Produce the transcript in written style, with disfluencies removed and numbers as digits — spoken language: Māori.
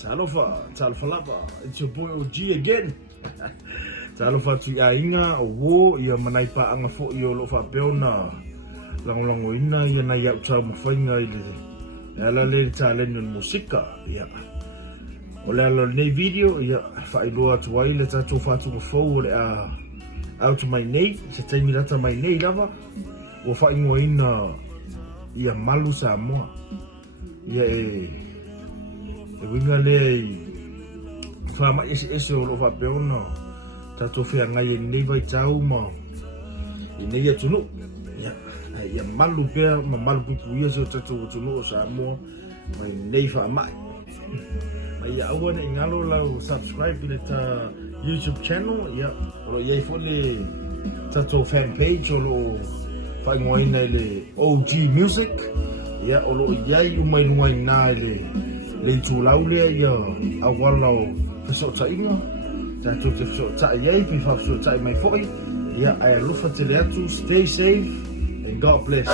Talofa lava. It's your boy OG again. Talofa tu ainga wo ia manai pa anga fo i o lo fa peona. Lango ina ia na ia tau mafainga i le. Ala le talent musika ia. Ola lo nei video ia fa i loa tu ai le tatu fa tu fo le a out my nei se taimi lata my nei lava. O fa ingo ina ia malu sa moa. Ia e winga le fa ma ese o lo fa peona tato fe ngai nei vai tau ma i nei ya tunu ya malu pe ma malu pu ia so tato tunu sa mo mai nei fa mai ya awan ngalo la subscribe le ta YouTube channel ya lo ye fo le tato fan page lo fa ngoi nei le OG music ya o lo yai umai ngoi na le tu laule ya awalo so ta inga ta tu so ta yai pi fa so ta mai foi ya ai lo fa te tu stay safe and God bless.